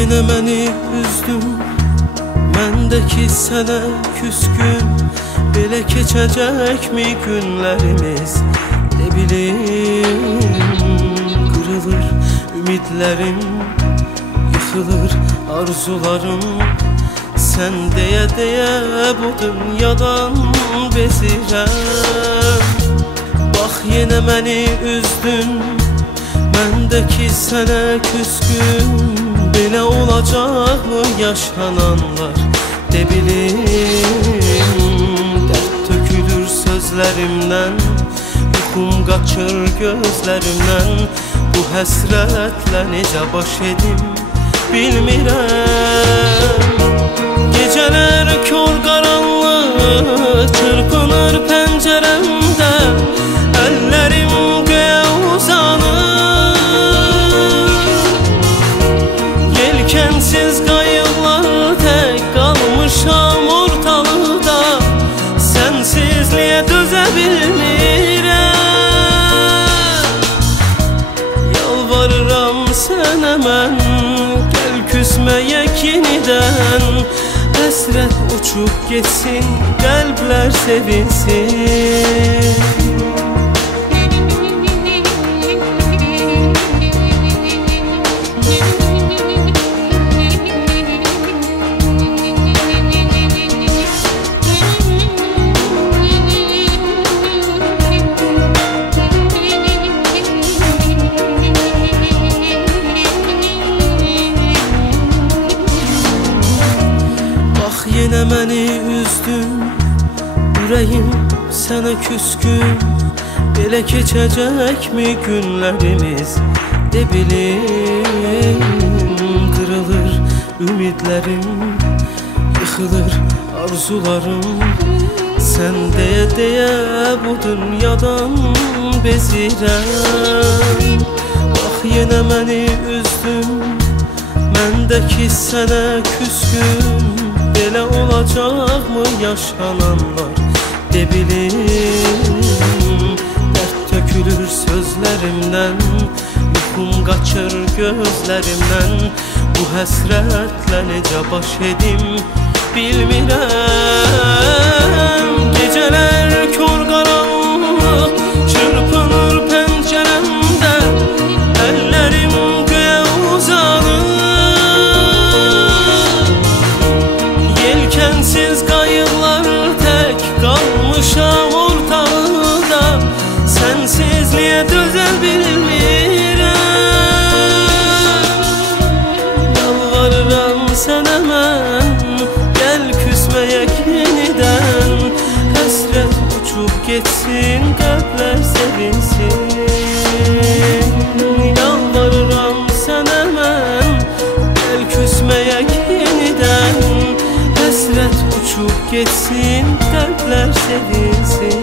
Yine məni üzdün, məndəki sənə küskün. Belə keçəcəkmi günlərimiz, de bilim. Qırılır ümidlərim, yıxılır arzularım. Sən deyə bu dünyadan bezirəm. Bax yenə məni üzdün, məndəki sənə küskün. Belə olacaqmı yaşananlar, de bilim. Dərd tökülür sözlərimdən, yuxum qaçır gözlərimdən. Bu həsrətlə necə baş edim bilmirəm. Gecələr kor qaranlıq çırpınır pəncərəmdə. Əllərim göyə uzanır, yelkənsiz qayıqlar tək qalmışam ortalıqda. Sənsizliyə dözə bilmirəm. Yalvarıram sənə mən, gəl küsməyək yenidən. Həsrət uçub getsin, qəlblər sevinsin. Yenə məni üzdün, ürəyim sənə küskün. Belə keçəcəkmi günlərimiz, de bilim. Qırılır ümidlərim, yıxılır arzularım. Sən deyə bu dünyadan bezirəm. Bax yenə məni üzdün, məndəki sənə küskün. Belə olacaqmı yaşananlar, de bilim. Dərd tökülür sözlərimdən, yuxum qaçır gözlərimdən. Bu həsrətlə necə baş edim bilmirəm. Gecələr kor qaranlıq çırpınır pəncərəmdə. Əllərim göyə uzanır, yelkənsiz qayıqlar tək qalmışam ortalıqda. Sənsizliyə dözə bilmirəm. Yalvarıram sənə mən, gəl küsməyək yenidən. Həsrət uçub getsin, qəlblər sevinsin. Yalvarıram sənə mən, gəl küsməyək yenidən. Həsrət uçub getsin, qəlblər sevinsin.